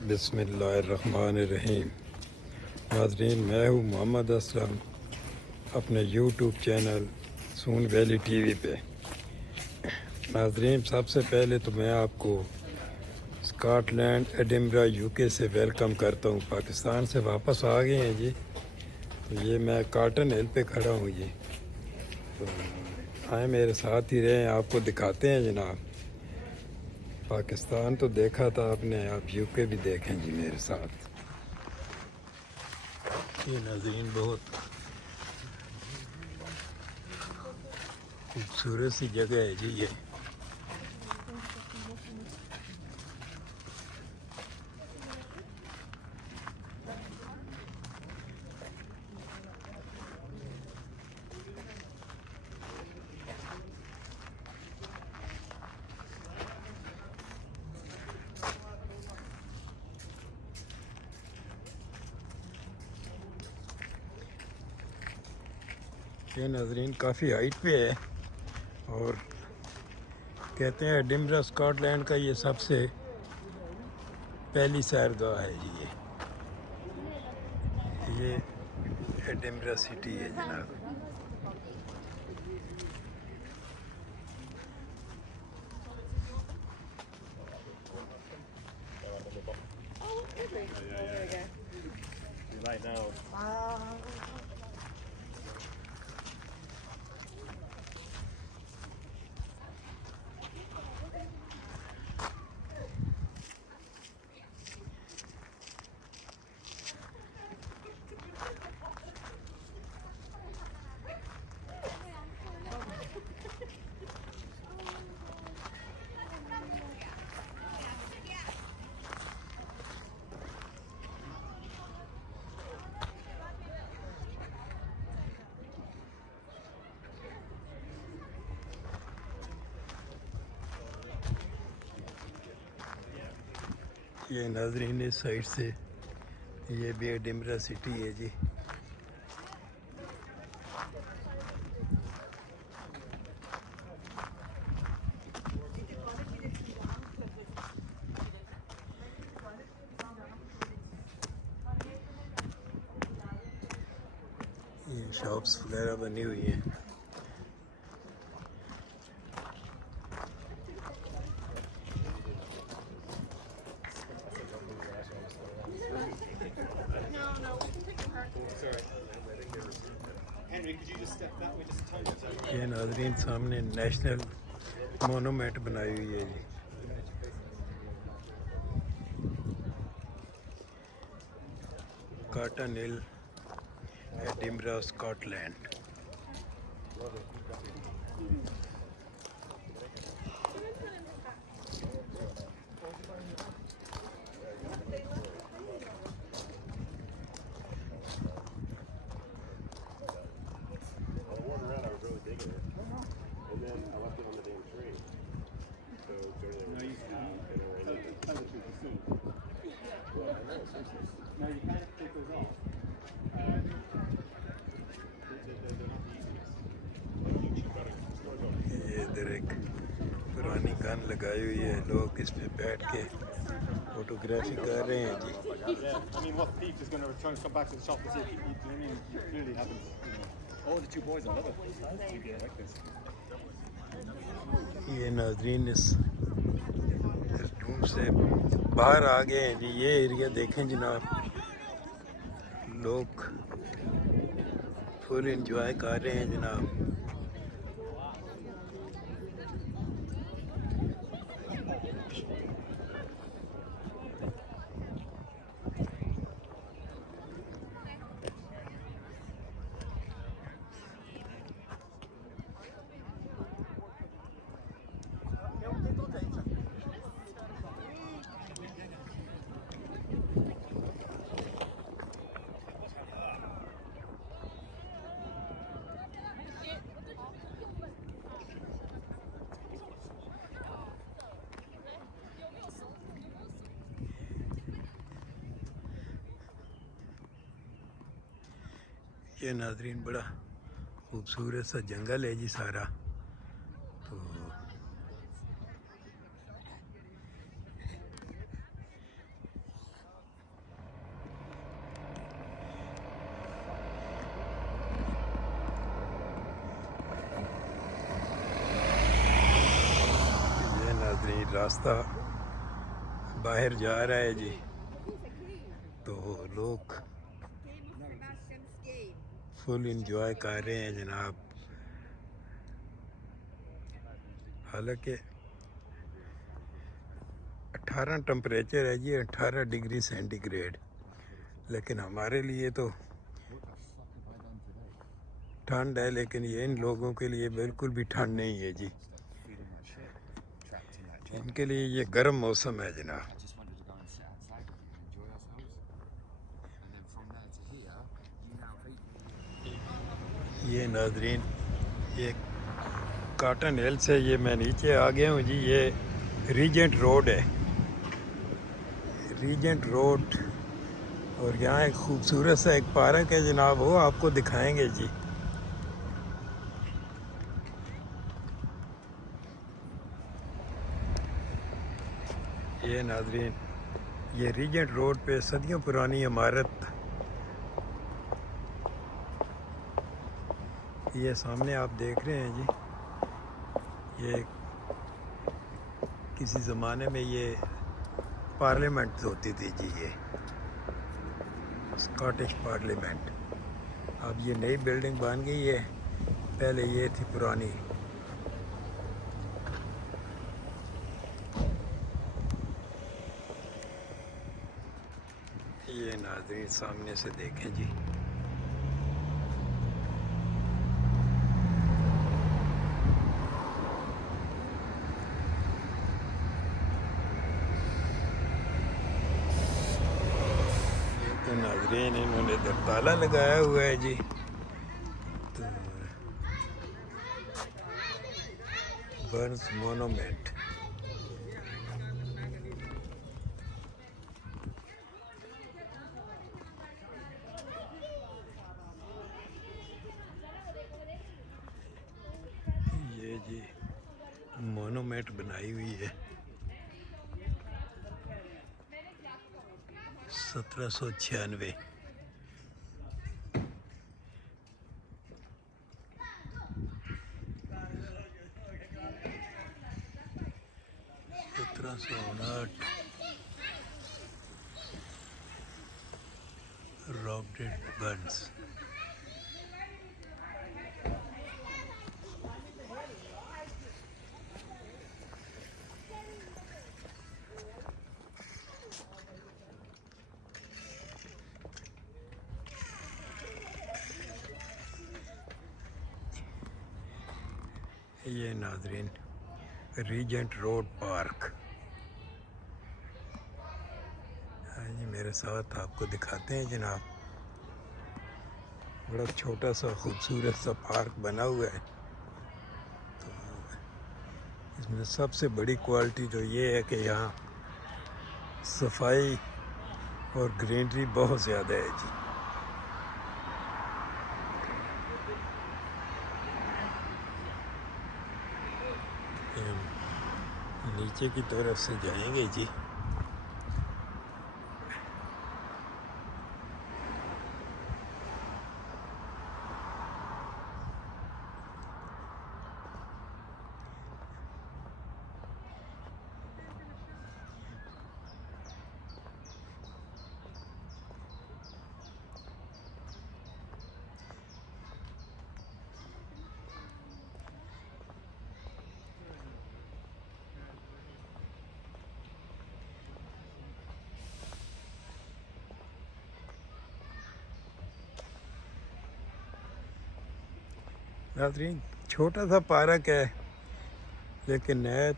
बिस्मिल्लाहिर्रहमानिर्रहीम। नाज़रीन, मैं हूँ मोहम्मद असलम अपने यूट्यूब चैनल सून वैली टीवी पे। नाज़रीन, सबसे पहले तो मैं आपको स्कॉटलैंड एडिनबरा यूके से वेलकम करता हूँ। पाकिस्तान से वापस आ गए हैं जी। तो ये मैं कॉटन हिल पे खड़ा हूँ जी। तो आए मेरे साथ ही रहें, आपको दिखाते हैं जनाब। पाकिस्तान तो देखा था आपने, आप यूके भी देखें जी मेरे साथ। ये नाज़रीन बहुत खूबसूरत सी जगह है जी ये। ये नाज़रीन काफ़ी हाइट पे है और कहते हैं एडिनबरा स्कॉटलैंड का ये सबसे पहली सैरगाह है जी। ये एडिनबरा सिटी है जनाब। ये नाज़रीन इस साइड से ये भी एडिनबरा सिटी है जी। ये शॉप्स वगैरह बनी हुई हैं। ये नाज़रीन सामने नेशनल मोनूमेंट बनाई हुई है जी। कॉटन हिल एडिनबरा स्कॉटलैंड। ये इधर एक पुरानी गन लगाई हुई है, लोग इस पे बैठ के फोटोग्राफी कर रहे हैं जी। ये नाज़रीन इस रूम से बाहर आ गए हैं जी। ये एरिया देखें जनाब, लोग फुल एंजॉय कर रहे हैं जनाब। ये नाज़रीन बड़ा खूबसूरत सा जंगल है जी सारा। तो रास्ता बाहर जा रहा है जी, तो लोग फुल इंजॉय कर रहे हैं जनाब। हालांकि 18 टेम्परेचर है जी, 18 डिग्री सेंटीग्रेड, लेकिन हमारे लिए तो ठंड है, लेकिन ये इन लोगों के लिए बिल्कुल भी ठंड नहीं है जी। इनके लिए ये गर्म मौसम है जनाब। ये नाजरीन, ये कॉटन हिल से ये मैं नीचे आ गया हूँ जी। ये रीजेंट रोड है, रीजेंट रोड, और यहाँ एक खूबसूरत सा एक पार्क है जनाब, वो आपको दिखाएंगे जी। ये नाजरीन, ये रीजेंट रोड पे सदियों पुरानी इमारत, ये सामने आप देख रहे हैं जी। ये किसी ज़माने में ये पार्लियामेंट होती थी जी, ये स्कॉटिश पार्लियामेंट। अब ये नई बिल्डिंग बन गई है, पहले ये थी पुरानी। ये नाज़रीन सामने से देखें जी। ये तो नाज़रीन इन्होंने इधर ताला लगाया हुआ है जी। तो बर्न्स मोनूमेंट, ये जी मोनूमेंट बनाई हुई है 1796। 1759 रॉबर्ट बर्न्स। ये नाजरीन रीजेंट रोड पार्क। हाँ जी, मेरे साथ आपको दिखाते हैं जनाब। बड़ा छोटा सा खूबसूरत सा पार्क बना हुआ है। तो इसमें सबसे बड़ी क्वालिटी जो ये है कि यहाँ सफाई और ग्रीनरी बहुत ज़्यादा है जी। नीचे की तरफ से जाएंगे जी। नाज़रीन छोटा सा पार्क है, लेकिन नहायत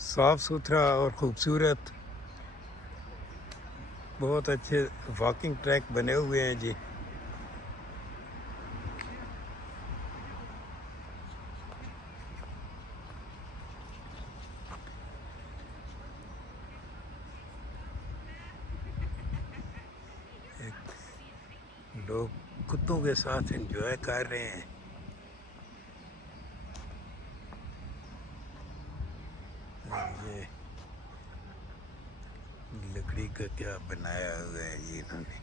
साफ़ सुथरा और ख़ूबसूरत। बहुत अच्छे वॉकिंग ट्रैक बने हुए हैं जी। लोग कुत्तों के साथ एंजॉय कर रहे हैं। ये लकड़ी का क्या बनाया हुआ है ये इन्होंने।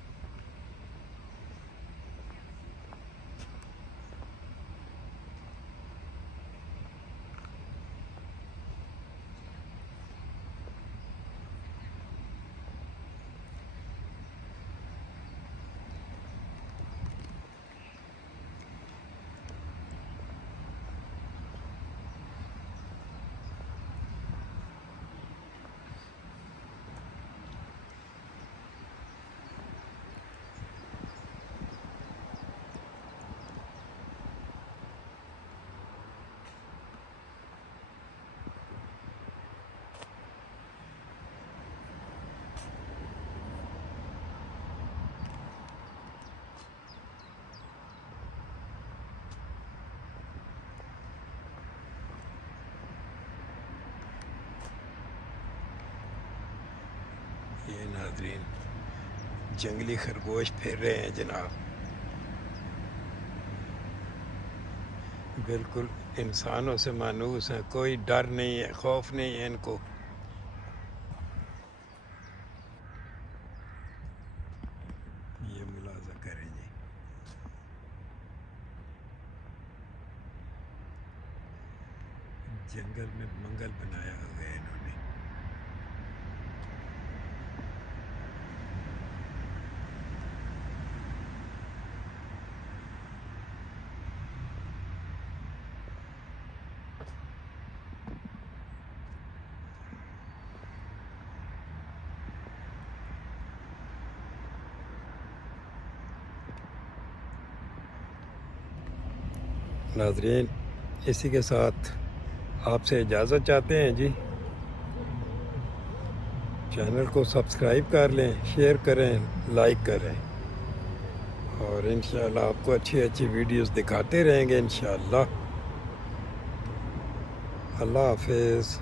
ये नाज़रीन जंगली खरगोश फिर रहे हैं जनाब, बिल्कुल इंसानों से मानूस हैं, कोई डर नहीं है, खौफ नहीं है इनको। ये मुलाजा करें जी, जंगल में मंगल बनाया हुआ है इन्होंने। नाज़रीन इसी के साथ आपसे इजाज़त चाहते हैं जी। चैनल को सब्सक्राइब कर लें, शेयर करें, लाइक करें और इंशाल्लाह आपको अच्छी अच्छी वीडियोस दिखाते रहेंगे इंशाल्लाह। अल्लाह हाफिज़।